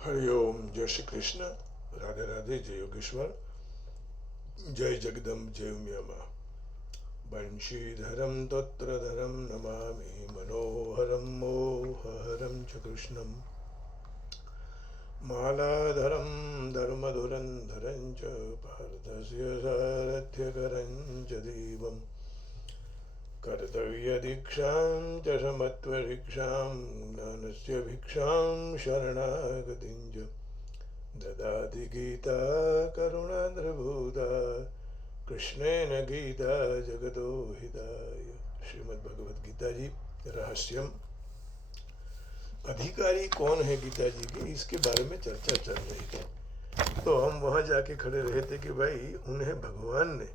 हरिओम। जय श्री कृष्ण। राधे राधे। जय योगेश्वर। जय जगदम्ब। जय उमिया माँ। बंशीधरम तोत्रधरम नमामि मनोहरम मोहहरम च कृष्णम मालाधरम धर्मधुरंधरं च पार्थस्य सारथ्यकरं च देवम् कर्तव्यदीक्षां च समत्वशिक्षां ज्ञानस्य भिक्षां शरणागतिं च ददाति गीता करुणाद्रभूता कृष्णेन गीता जगतो हिताय। श्रीमद् भगवद गीता जी रहस्यम। अधिकारी कौन है गीता जी की, इसके बारे में चर्चा चल रही थी। तो हम वहाँ जाके खड़े रहे थे कि भाई उन्हें भगवान ने,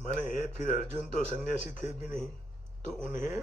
माने फिर अर्जुन तो सन्यासी थे भी नहीं, तो उन्हें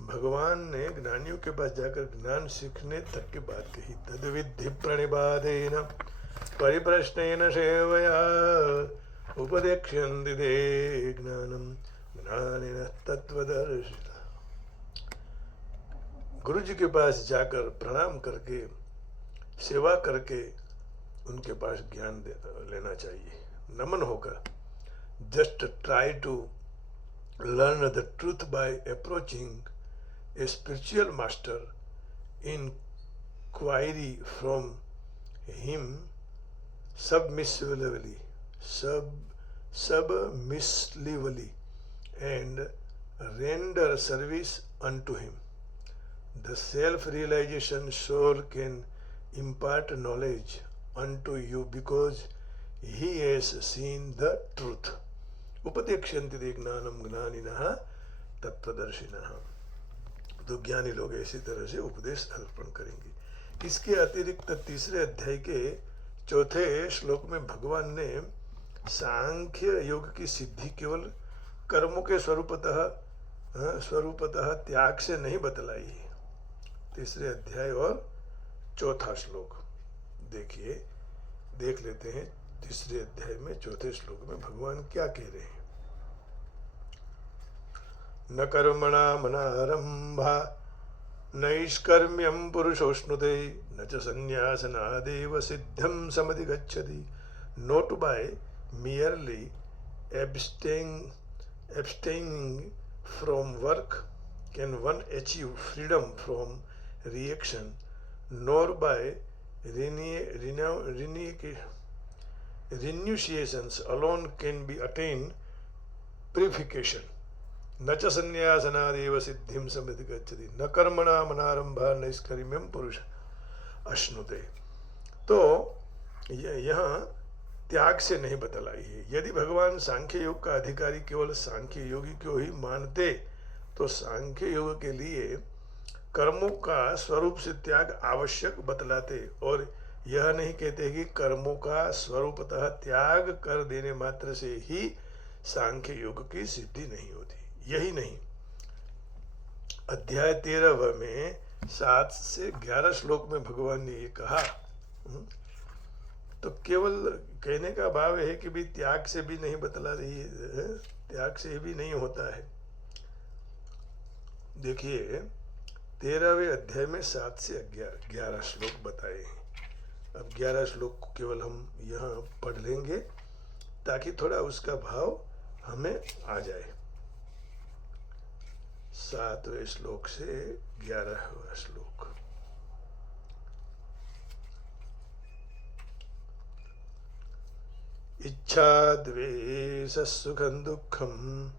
भगवान ने ज्ञानियों के पास जाकर ज्ञान सीखने तक की बात कही। तद्विद्धि प्रणिपातेन परिप्रश्नेन सेवया उपदेक्ष्यन्ति ते ज्ञानम ज्ञानिनः तत्त्वदर्शिनः। गुरु जी के पास जाकर प्रणाम करके सेवा करके उनके पास ज्ञान लेना चाहिए, नमन होकर। Just try to learn the truth by approaching a spiritual master in inquiry from him submissively, submissively, and render service unto him. The self-realization soul can impart knowledge unto you because he has seen the truth. उपदेक्ष्यन्ति ते ज्ञानम ज्ञानिनः तत्त्वदर्शिनः। तो ज्ञानी लोग ऐसी तरह से उपदेश अर्पण करेंगे। इसके अतिरिक्त तीसरे अध्याय के चौथे श्लोक में भगवान ने सांख्य योग की सिद्धि केवल कर्मों के स्वरूपतः त्याग से नहीं बतलाई है। तीसरे अध्याय और चौथा श्लोक देखिए, देख लेते हैं। तीसरे अध्याय में चौथे श्लोक में भगवान क्या कह रहे हैं। न कर्मणा मनारंभा नैष्कर्म्यं पुरुषोष्णुते न च संन्यासनादेव सिद्ध्यं समधिगच्छति। Not by merely abstaining from work can one achieve freedom from reaction, nor by renunciations alone can be attained purification. न च संन्यासनादेव सिद्धिं समधिगच्छति न कर्मणा मनारंभा नैष्कर्म्यं पुरुष अश्नुते। तो यहाँ त्याग से नहीं बतलाई है। यदि भगवान सांख्य योग का अधिकारी केवल सांख्य योगी को ही मानते तो सांख्य योग के लिए कर्मों का स्वरूप से त्याग आवश्यक बतलाते और यह नहीं कहते कि कर्मों का स्वरूपतः त्याग कर देने मात्र से ही सांख्य योग की सिद्धि नहीं होती। यही नहीं, अध्याय 13 में 7 से 11 श्लोक में भगवान ने ये कहा। तो केवल कहने का भाव है कि भी त्याग से भी नहीं बतला रही है, त्याग से भी नहीं होता है। देखिए 13वें अध्याय में 7 से 11 श्लोक बताए हैं। अब 11 श्लोक को केवल हम यहाँ पढ़ लेंगे ताकि थोड़ा उसका भाव हमें आ जाए। 7वें श्लोक से 11वां श्लोक। इच्छा द्वेष सुखं दुखम,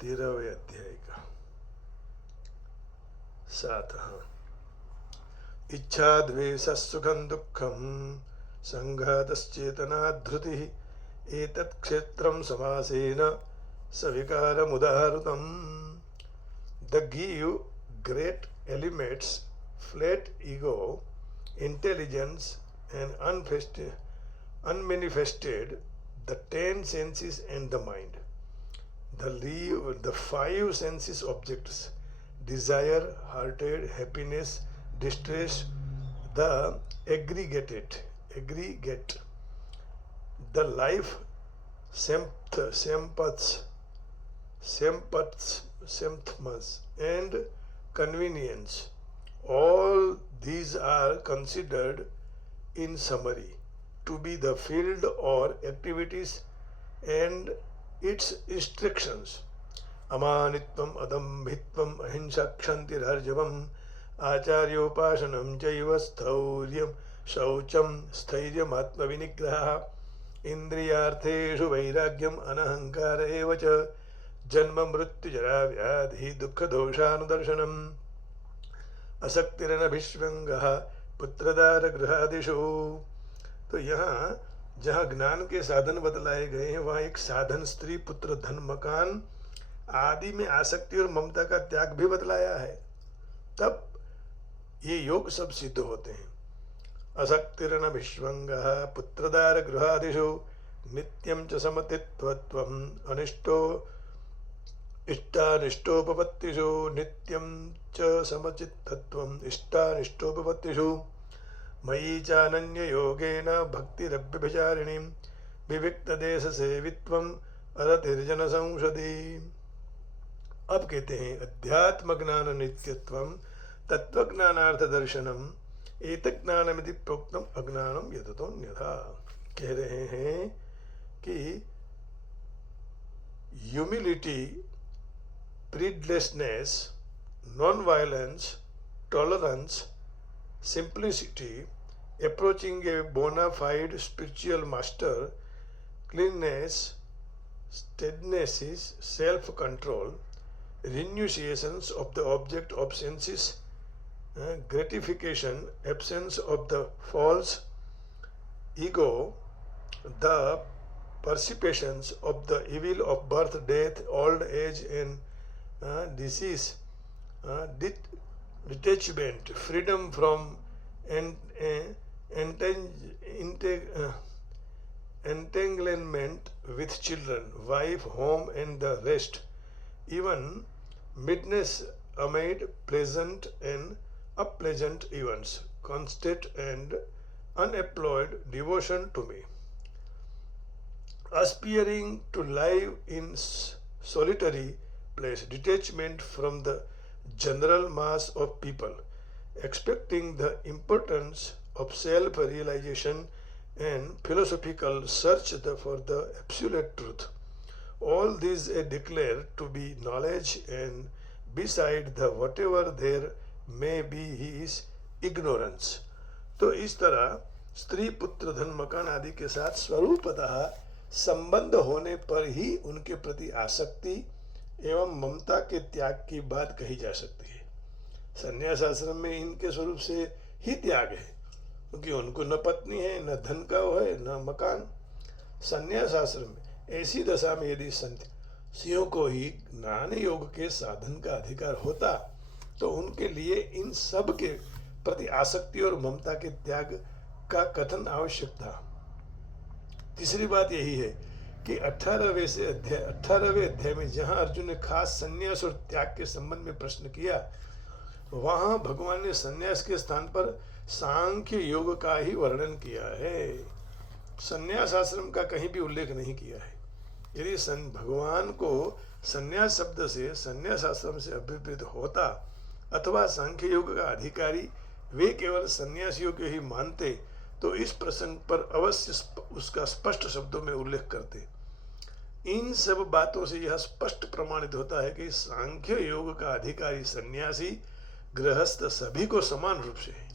13वें अध्याय का 7। हाँ, इच्छा द्वेष सुखं दुखम संघातश्चेतना धृतिः एतत् क्षेत्रं समासेन सविकारमुदाहृतम्। The give great elements, flat ego, intelligence, and unmanifested, the 10 senses and the mind. The 5 senses objects, desire, hearted, happiness, distress, the aggregate, the life, symptoms, and convenience, All these are considered in summary to be the field or activities and its instructions. अमानित्वम अदम्भित्वम अहिंसा क्षंतिर्हर्जवम आचार्योपासनं चैव स्थौर्यं शौचं स्थैर्यम् आत्मविनिग्रहः इंद्रियार्थेषु वैराग्यम अनहंकार एव च जन्म मृत्यु जरा व्याधि दुख दोषानुदर्शनम् असक्तिरनभिष्वंगः पुत्रदार गृहादिषु। तो यहाँ जहाँ ज्ञान के साधन बतलाए गए हैं वहाँ एक साधन स्त्री पुत्र धन मकान आदि में आसक्ति और ममता का त्याग भी बतलाया है, तब ये योग सब सिद्ध होते हैं। असक्तिरन विश्वंगः पुत्रदार गृहादिषु नित्यं च समतित्वत्वम् अनिष्टो इष्टानिष्टोपपत्तिषु नित्यं च समचित्तत्वम् इष्टानिष्टोपपत्तिषु मयि चानन्य योगेन भक्तिरव्यभिचारिणीं विविक्तदेश सेवित्वम् अरतिर्जन संसदि। अब कहते हैं अध्यात्म ज्ञान नित्यत्वम तत्व ज्ञानार्थ दर्शनम एतत् ज्ञानमिति प्रोक्तम अज्ञानम यततोऽन्यथा। कह रहे हैं कि humility, pridelessness, non violence, tolerance, simplicity, approaching a bona fide spiritual master, cleanness, steadiness, self-control, renunciations of the object of senses, gratification, absence of the false ego, the perceptions of the evil of birth, death, old age and disease, detachment, freedom from entanglement with children, wife, home and the rest, even midness amid pleasant and unpleasant events, constant and unemployed devotion to me, aspiring to live in solitary place, detachment from the general mass of people, expecting the importance of self-realization and philosophical search for the absolute truth. All these are declared to be knowledge, and beside the whatever there may be is ignorance. तो इस तरह स्त्री पुत्र धन मकान आदि के साथ स्वरूपतः संबंध होने पर ही उनके प्रति आसक्ति एवं ममता के त्याग की बात कही जा सकती है। संन्यास आश्रम में इनके स्वरूप से ही त्याग है, क्योंकि उनको न पत्नी है, न धन का है, न मकान। संन्यास आश्रम में ऐसी दशा में यदि संन्यासियों को ही ज्ञान योग के साधन का अधिकार होता तो उनके लिए इन सब के प्रति आसक्ति और ममता के त्याग का कथन आवश्यक था। तीसरी बात यही है कि 18वें अध्याय में जहाँ अर्जुन ने खास संन्यास और त्याग के संबंध में प्रश्न किया, वहाँ भगवान ने संन्यास के स्थान पर सांख्य योग का ही वर्णन किया है, संन्यास आश्रम का कहीं भी उल्लेख नहीं किया है। यदि भगवान को संन्यास शब्द से संन्यास आश्रम से अभिप्रेत होता अथवा सांख्य योग का अधिकारी वे केवल संन्यासियों के ही मानते तो इस प्रसंग पर अवश्य उसका स्पष्ट शब्दों में उल्लेख करते। इन सब बातों से यह स्पष्ट प्रमाणित होता है कि सांख्य योग का अधिकारी सन्यासी गृहस्थ सभी को समान रूप से है।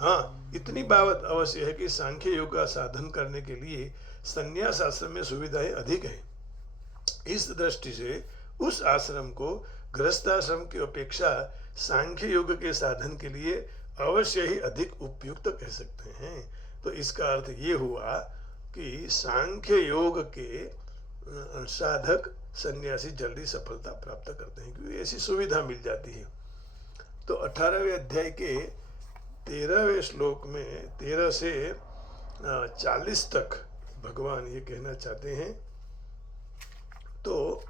हाँ, इतनी बात अवश्य है कि सांख्य योग का साधन करने के लिए संन्यास आश्रम में सुविधाएं अधिक हैं। इस दृष्टि से उस आश्रम को गृहस्थाश्रम की अपेक्षा सांख्य योग के साधन के लिए अवश्य ही अधिक उपयुक्त कह सकते हैं। तो इसका अर्थ ये हुआ कि सांख्य योग के साधक सन्यासी जल्दी सफलता प्राप्त करते हैं, क्योंकि ऐसी सुविधा मिल जाती है। तो 18वें अध्याय के 13वें श्लोक में 13 से 40 तक भगवान ये कहना चाहते हैं। तो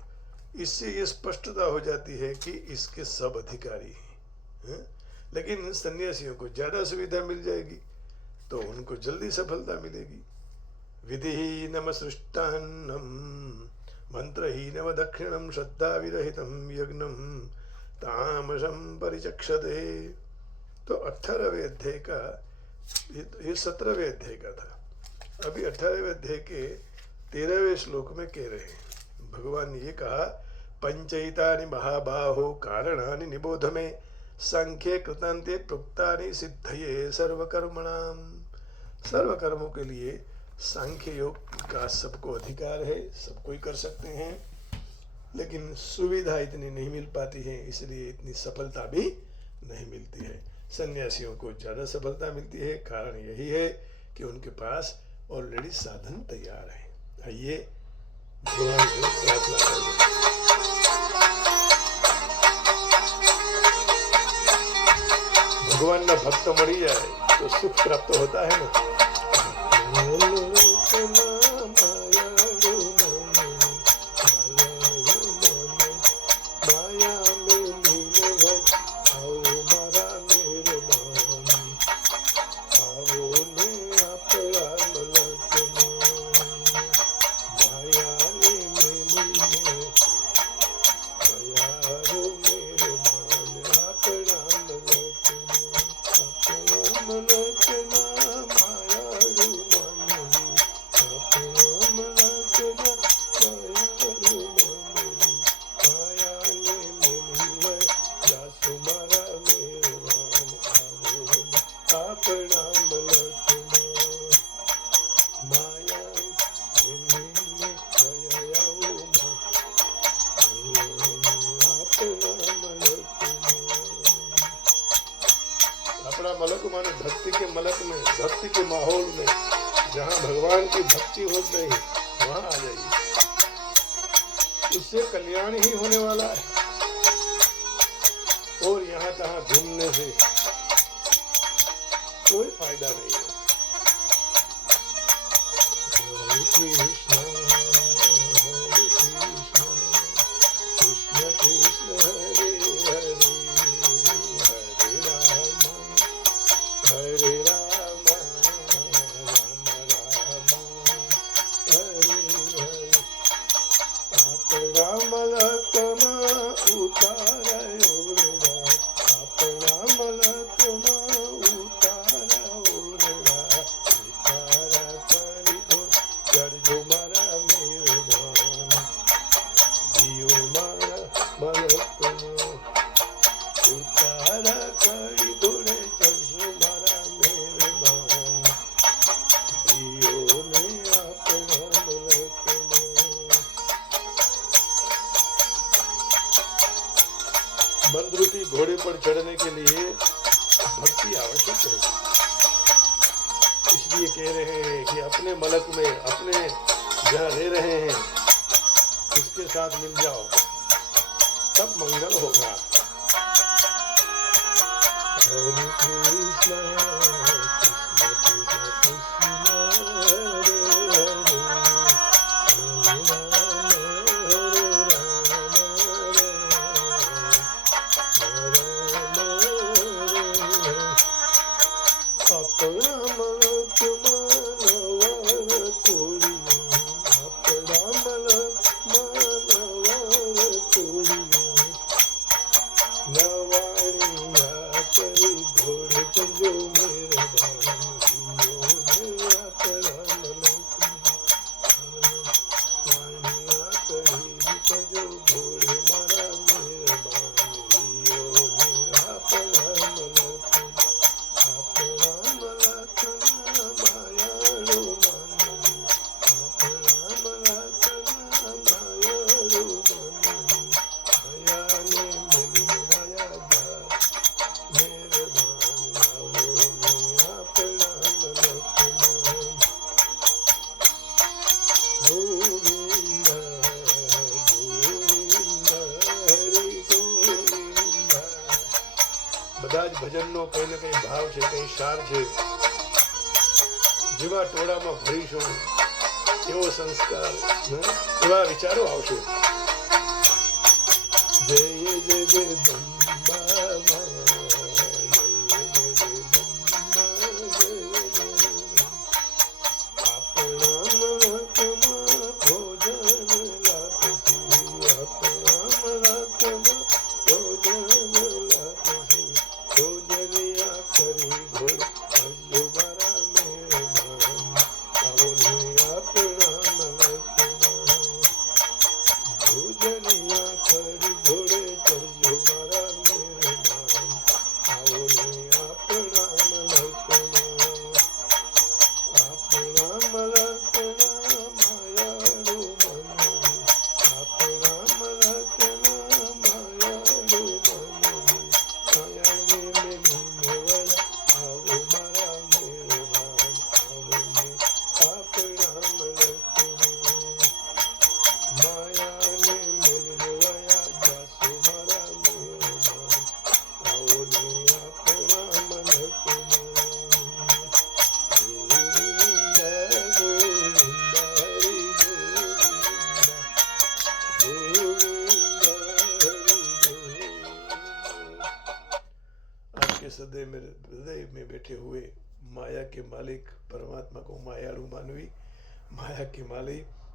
इससे ये स्पष्टता हो जाती है कि इसके सब अधिकारी हैं, लेकिन सन्यासियों को ज़्यादा सुविधा मिल जाएगी तो उनको जल्दी सफलता मिलेगी। विधिहीनम सृष्टान्नम मंत्रहीनम दक्षिणम श्रद्धा विरहितम यज्ञम तामसम परिचक्षते। तो 18वें अध्याय का ये 17वें अध्याय का था। अभी 18वें अध्याय के 13वें श्लोक में कह रहे हैं, भगवान ने ये कहा, पंचैतानि महाबाहो कारणानि निबोध में सांख्ये कृतान्ते प्रोक्तानि सिद्धये सर्वकर्मणाम। सर्व कर्मों के लिए सांख्य योग का सबको अधिकार है, सब कोई कर सकते हैं, लेकिन सुविधा इतनी नहीं मिल पाती है, इसलिए इतनी सफलता भी नहीं मिलती है। सन्यासियों को ज़्यादा सफलता मिलती है। कारण यही है कि उनके पास ऑलरेडी साधन तैयार है। आइए भगवान से प्रार्थना करें। भगवान ना भक्त मरी जाए तो सुख प्राप्त होता है ना। मलक माने भक्ति के मलक में, भक्ति के माहौल में, जहाँ भगवान की भक्ति हो रही वहाँ आ जाइए, उससे कल्याण ही होने वाला है। और यहाँ तहाँ घूमने से कोई फायदा नहीं है। हरे कृष्णा कृष्ण कृष्ण हरे हरे हरे राम राम राम हरे हरे। अपना मलकमा उतारो रा, अपना मलकमा उतारा करी दो, कर जो मारा मेरे दान, जियो मारा मलकमा उतारा करी दो रे, चल मारा मेरे दान, जियो ने अपना मलकमा। मंदरूपी घोड़े पर चढ़ने के लिए भक्ति आवश्यक है। इसलिए कह रहे हैं कि अपने मलक में, अपने जहाँ रह रहे हैं उसके साथ मिल जाओ, तब मंगल होगा। हरे कृष्णा कृष्ण कृष्ण कृष्ण हरे हरे, हरे राम अपना मलक मानवर तोड़ियो, अपना मलक मानवर तोड़ियो, नवारिया करी घोड़े चलो मेरे भाइयों ने, अपना मलक वाणिया करी चलो घोड़े मारा मेरे भाइयों ने, अपना मलक अपना मलक मायाळू मानवी, अपना मलक मायाळू मानवी, मायाने मिली माया जा मेरे भाइयों ने, अपना मलक मान। गोविंद गोविंद हरि गोविंद। બધા જ ભજનનો કંઈ ને કંઈ ભાવ છે, કંઈ સાર છે। જેવા ટોળામાં ભરીશું એવો સંસ્કાર, એવા વિચારો આવશે। જય જય જગદંબા મા, જય જય જગદંબા, જય જય। આપણા મલકમાં ભોજન લાપસી, આપણા મલકમાં ભોજન લાપસી, ભોજનિયા में बैठे हुए माया के मालिक परमात्मा को मायालु मानवी, माया के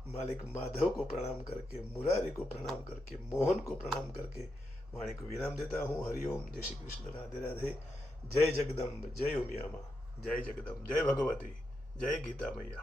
मालिक माधव को प्रणाम करके, मुरारी को प्रणाम करके, मोहन को प्रणाम करके वाणी को विराम देता हूँ। हरिओम, जय श्री कृष्ण, राधे राधे। जय जगदम्ब, जय उमिया माँ, जय जगदम्ब, जय भगवती, जय गीता मैया।